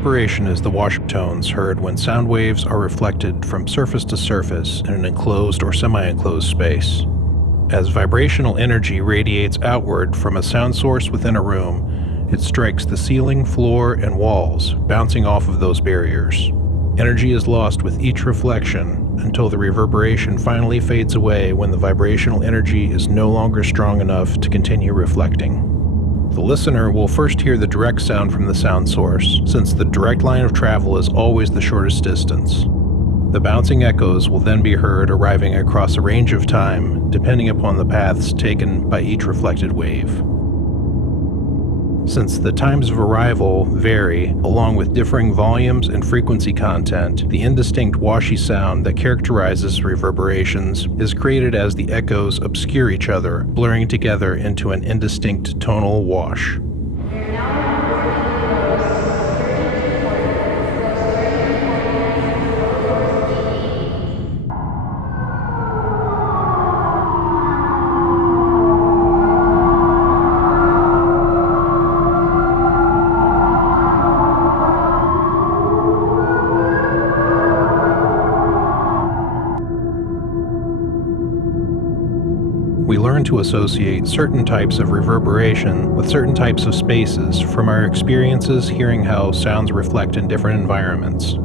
Reverberation is the wash of tones heard when sound waves are reflected from surface to surface in an enclosed or semi-enclosed space. As vibrational energy radiates outward from a sound source within a room, it strikes the ceiling, floor, and walls, bouncing off of those barriers. Energy is lost with each reflection until the reverberation finally fades away when the vibrational energy is no longer strong enough to continue reflecting. The listener will first hear the direct sound from the sound source, since the direct line of travel is always the shortest distance. The bouncing echoes will then be heard arriving across a range of time, depending upon the paths taken by each reflected wave. Since the times of arrival vary, along with differing volumes and frequency content, the indistinct washy sound that characterizes reverberations is created as the echoes obscure each other, blurring together into an indistinct tonal wash. We learn to associate certain types of reverberation with certain types of spaces from our experiences hearing how sounds reflect in different environments.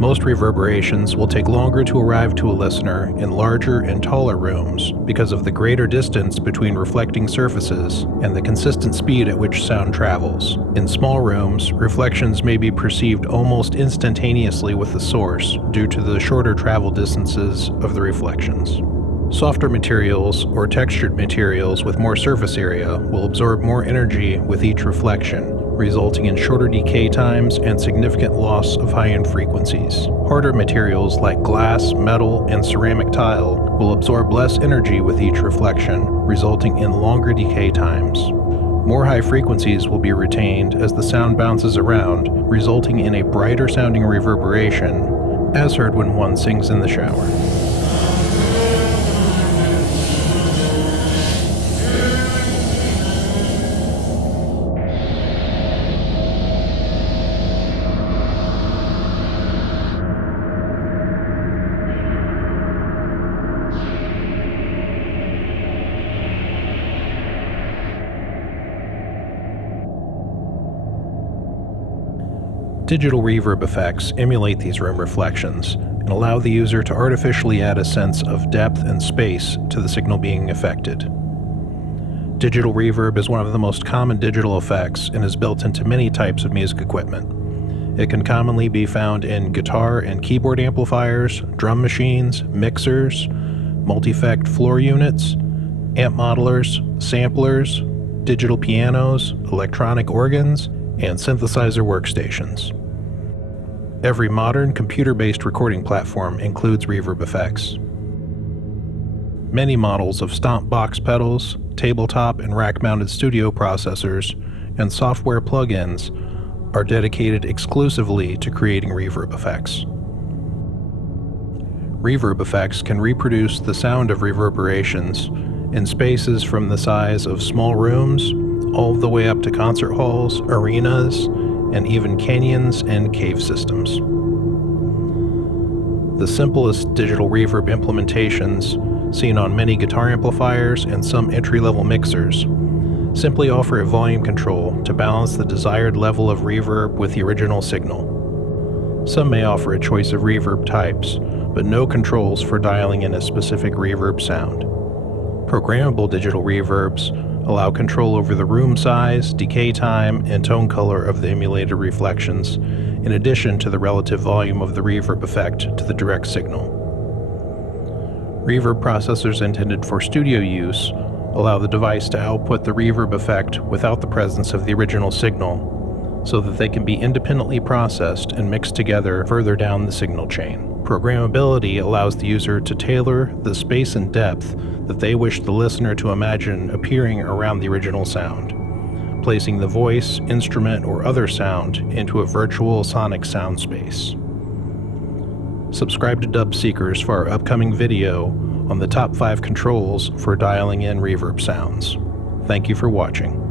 Most reverberations will take longer to arrive to a listener in larger and taller rooms because of the greater distance between reflecting surfaces and the consistent speed at which sound travels. In small rooms, reflections may be perceived almost instantaneously with the source due to the shorter travel distances of the reflections. Softer materials or textured materials with more surface area will absorb more energy with each reflection, resulting in shorter decay times and significant loss of high-end frequencies. Harder materials like glass, metal, and ceramic tile will absorb less energy with each reflection, resulting in longer decay times. More high frequencies will be retained as the sound bounces around, resulting in a brighter sounding reverberation, as heard when one sings in the shower. Digital reverb effects emulate these room reflections and allow the user to artificially add a sense of depth and space to the signal being affected. Digital reverb is one of the most common digital effects and is built into many types of music equipment. It can commonly be found in guitar and keyboard amplifiers, drum machines, mixers, multi-effect floor units, amp modelers, samplers, digital pianos, electronic organs, and synthesizer workstations. Every modern computer-based recording platform includes reverb effects. Many models of stomp box pedals, tabletop and rack-mounted studio processors, and software plugins are dedicated exclusively to creating reverb effects. Reverb effects can reproduce the sound of reverberations in spaces from the size of small rooms all the way up to concert halls, arenas, and even canyons and cave systems. The simplest digital reverb implementations, seen on many guitar amplifiers and some entry-level mixers, simply offer a volume control to balance the desired level of reverb with the original signal. Some may offer a choice of reverb types, but no controls for dialing in a specific reverb sound. Programmable digital reverbs allow control over the room size, decay time, and tone color of the emulated reflections, in addition to the relative volume of the reverb effect to the direct signal. Reverb processors intended for studio use allow the device to output the reverb effect without the presence of the original signal, so that they can be independently processed and mixed together further down the signal chain. Programmability allows the user to tailor the space and depth that they wish the listener to imagine appearing around the original sound, placing the voice, instrument, or other sound into a virtual sonic sound space. Subscribe to Dub Seekers for our upcoming video on the top 5 controls for dialing in reverb sounds. Thank you for watching.